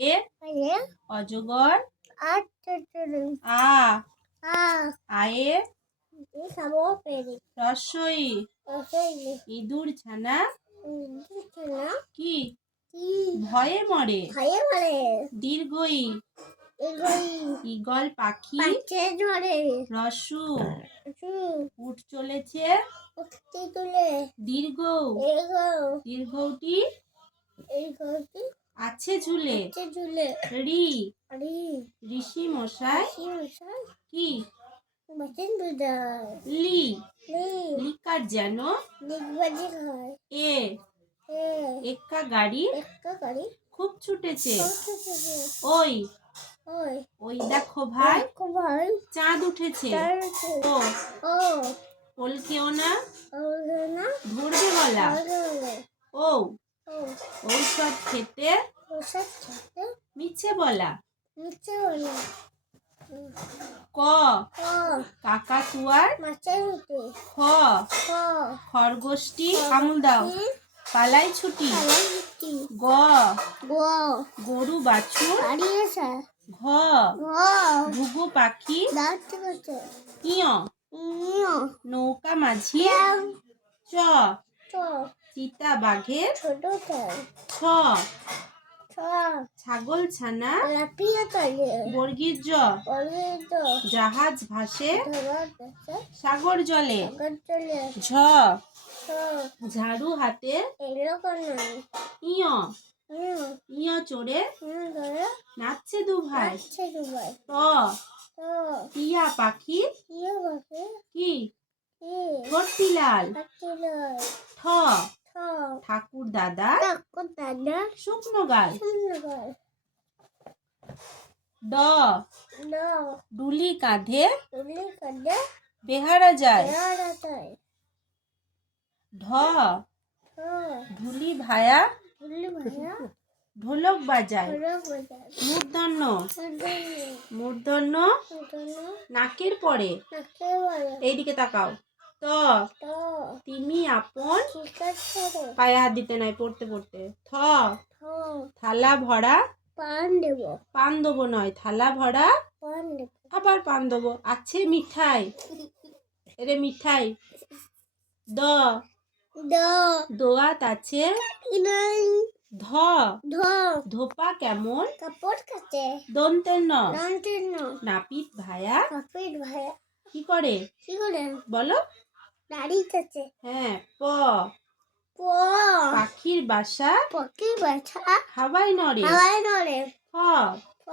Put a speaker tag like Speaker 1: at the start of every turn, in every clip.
Speaker 1: এ অজগর আ আয়ে রস্বই ইঁদুর ছানা কি? ভয়ে মরে। দীর্ঘই। ঈগল পাখি। রসু। উঠ চলেছে। দীর্ঘ। দীর্ঘটি আছে ঝুলে। আছে ঝুলে। রি। রি। ঋষি মশাই। মশাই। কি? লি। লি। লিকার যেন এ। এক্কা গাড়ি একা গাড়ি। খুব ছুটেছে। ওই। ওই। ওই দেখো ভাই। ভাই। চাঁদ উঠেছে। ও। পলকেও না? ধরবে গলা। ও। ঔষধ খেতে ঔষধ খেতে মিছে বলা। মিছে বলা। ক? কাকাতুয়ার খ? খ। খরগোশটি আমুল দাও। পালাই ছুটি। গ? গরু বাছুর? ঘ? ঘুঘু পাখি? ইয়? নৌকা মাঝি? চ? চিতা বাঘের
Speaker 2: ছোট
Speaker 1: ছ। ছাগল ছানা বর্গীর জ। জাহাজ ভাসে সাগর জলে। ঝ। ঝাড়ু হাতে ইয়। ইয়। চড়ে
Speaker 2: হুম
Speaker 1: নাচছে দু ভাই।
Speaker 2: আসছে
Speaker 1: ট টিয়া পাখি
Speaker 2: কি?
Speaker 1: ভর্তি লাল। ঠ। ঠাকুর দাদা।
Speaker 2: তাকো দাদা।
Speaker 1: শুকনো
Speaker 2: সুন্দর
Speaker 1: ড।
Speaker 2: না
Speaker 1: ডুলি কাঁধে
Speaker 2: তুলি কাদে
Speaker 1: বেহারা যায়।
Speaker 2: বেড়া তাই
Speaker 1: ঢ। ঢুলি ভায়া
Speaker 2: তুলি ভাইয়া
Speaker 1: ঢোলক বাজায়। মূর্ধন্য। মূর্ধন্য। নাকের পরে। এইদিকে তাকাও। ত তিমি আপন পায়ে হাত দিতে নাই পড়তে পড়তে। থ। থালা ভরা।
Speaker 2: পান দেব।
Speaker 1: পান দেবো নয় থালা ভরা।
Speaker 2: পান দেব।
Speaker 1: আবার পান দেবো। আছে মিঠাই। এরে মিঠাই। দ।
Speaker 2: দ।
Speaker 1: দোয়াত আছে। ধ।
Speaker 2: ধ।
Speaker 1: ধোপা কেমন?
Speaker 2: কাপড় কাছে
Speaker 1: দন্তের ন।
Speaker 2: লন্টেন
Speaker 1: নাপিত ভায়া।
Speaker 2: কাপড় ভাইয়া
Speaker 1: কি করে?
Speaker 2: কি করে?
Speaker 1: বলো।
Speaker 2: দাঁড়িয়েছে
Speaker 1: হ্যাঁ প।
Speaker 2: প।
Speaker 1: পাখির বাসা?
Speaker 2: পকি বাছা
Speaker 1: হাওয়াই নড়ে।
Speaker 2: হাওয়াই নড়ে।
Speaker 1: খ।
Speaker 2: প।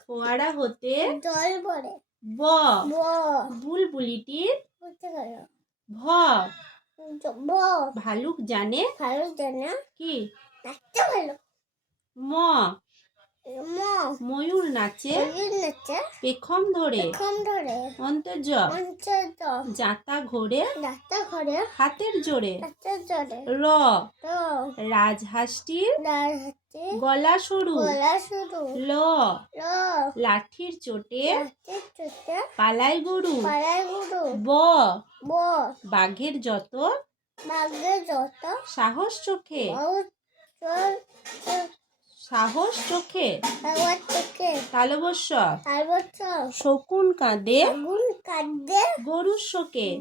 Speaker 1: ফোয়ারা হতে?
Speaker 2: জল পড়ে।
Speaker 1: ব।
Speaker 2: ব।
Speaker 1: বুলবুলিটির? ভ।
Speaker 2: ব।
Speaker 1: ভালুক জানে?
Speaker 2: ভালো জানা।
Speaker 1: কি?
Speaker 2: নাচতে ভালো।
Speaker 1: ম। ময়ূর নাচে। পেখম ধরে।
Speaker 2: ধরে।
Speaker 1: অন্তর্য
Speaker 2: অঞ্চল তো
Speaker 1: জাতা ঘোরে।
Speaker 2: ডাক্তার ঘরে।
Speaker 1: হাতের জোরে।
Speaker 2: ডাক্তার জলে
Speaker 1: র। রাজহাঁসটির গলা সরু।
Speaker 2: গলা শুরু
Speaker 1: ল। লাঠির চোটে।
Speaker 2: হাতের চোটে।
Speaker 1: পালাই গরু। ব।
Speaker 2: ব।
Speaker 1: বাঘের যত।
Speaker 2: বাঘে যত।
Speaker 1: সাহস চোখে সাহস চোখে?
Speaker 2: বছর
Speaker 1: শকুন কাঁদে?
Speaker 2: কাঁদে।
Speaker 1: গরুর শোকে?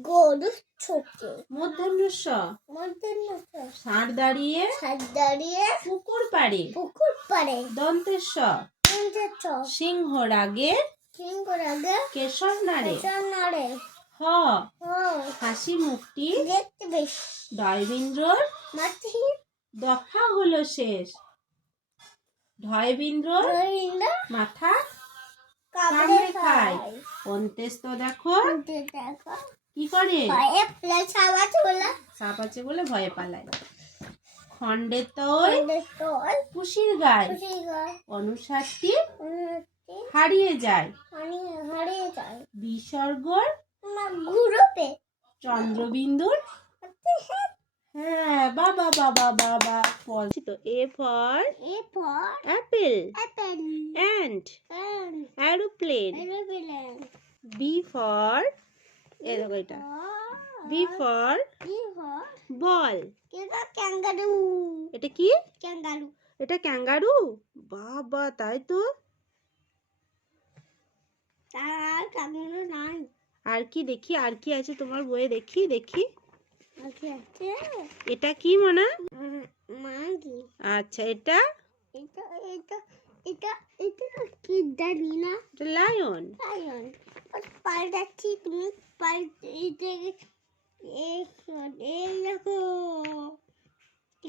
Speaker 2: গরু ছোটে
Speaker 1: মধ্যাহ্নস্য
Speaker 2: মধ্যে নশো
Speaker 1: ষাঁড় দাঁড়িয়ে?
Speaker 2: সাত দাঁড়িয়ে।
Speaker 1: পুকুর পাড়ে?
Speaker 2: পুকুর পাড়ে। তিনটে ছ
Speaker 1: সিংহ রাগে?
Speaker 2: সিংহ আগে
Speaker 1: কেশর নাড়ে?
Speaker 2: পেছন নড়ে।
Speaker 1: হ। হাসি মুখটি
Speaker 2: দেখতে বেশ।
Speaker 1: ডয়বিন্দ্রর
Speaker 2: মাটি
Speaker 1: দফা হলো শেষ। ঢয়বিন্দ্রর
Speaker 2: ধরিলে
Speaker 1: মাথা
Speaker 2: কামড়ে খায়।
Speaker 1: অন্তেস্ত দেখো। কি করে? সাপ আছে বলে। ভয়ে পালায়। খণ্ডের তল পুষির গায়। অনুসারটি হারিয়ে যায়।
Speaker 2: হারিয়ে যায়।
Speaker 1: বিসর্গর চন্দ্রবিন্দুর হ্যাঁ বাবা বাবা বাবা বলছি তো A for
Speaker 2: A for
Speaker 1: apple
Speaker 2: apple
Speaker 1: and
Speaker 2: and
Speaker 1: aeroplane.
Speaker 2: Aeroplane
Speaker 1: B for এ দেখো এটা। B for
Speaker 2: B for
Speaker 1: ball.
Speaker 2: কেটা ক্যাঙ্গারু।
Speaker 1: এটা কি?
Speaker 2: ক্যাঙ্গারু।
Speaker 1: এটা ক্যাঙ্গারু? বাবা তাই তো।
Speaker 2: তার কেমন নাই।
Speaker 1: আর কি দেখি আর কি আছে তোমার বইয়ে? দেখি দেখি। এটা কি মনা?
Speaker 2: মাগি
Speaker 1: আচ্ছা এটা?
Speaker 2: এটা এটা এটা এটা কি জানি না।
Speaker 1: লায়ন।
Speaker 2: লায়ন। পাল্টাচ্ছি তুমি পাল্টে এই এই দেখো।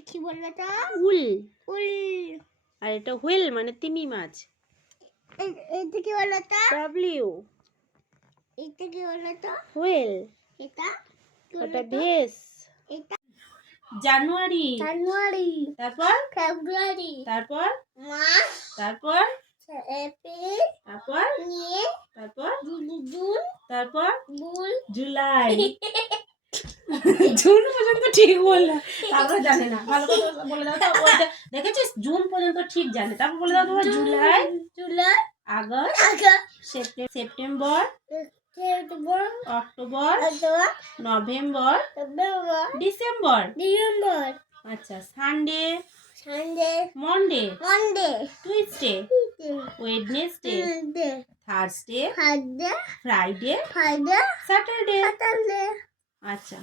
Speaker 2: কি বলল তা
Speaker 1: উল।
Speaker 2: উল।
Speaker 1: আর এটা হুইল মানে তিমি মাছ।
Speaker 2: এটা কি বলল তা
Speaker 1: ডাব্লিউ।
Speaker 2: এটা কি বলল
Speaker 1: হুইল।
Speaker 2: এটা?
Speaker 1: ওটা? ভেস। জানুয়ারি।
Speaker 2: জানুয়ারি।
Speaker 1: তারপর?
Speaker 2: ফেব্রুয়ারি।
Speaker 1: তারপর?
Speaker 2: মার্চ।
Speaker 1: তারপর?
Speaker 2: এপ্রিল।
Speaker 1: তারপর?
Speaker 2: মে।
Speaker 1: তারপর?
Speaker 2: জুন। জুন।
Speaker 1: তারপর?
Speaker 2: জুন।
Speaker 1: জুলাই। জুন পর্যন্ত ঠিক বললাম তারপরে জানে না। ভালো করে বলে দাও তো। দেখেছিস? জুন পর্যন্ত ঠিক জানে। তারপর বলে দাও তোমার July.
Speaker 2: July.
Speaker 1: August.
Speaker 2: August.
Speaker 1: সেপ্টে- September
Speaker 2: September.
Speaker 1: October
Speaker 2: October
Speaker 1: November December
Speaker 2: December
Speaker 1: আচ্ছা Sunday
Speaker 2: Sunday
Speaker 1: Monday
Speaker 2: Monday
Speaker 1: Tuesday Wednesday
Speaker 2: Thursday
Speaker 1: Thursday
Speaker 2: Friday
Speaker 1: Friday
Speaker 2: Friday
Speaker 1: Saturday
Speaker 2: Saturday
Speaker 1: আচ্ছা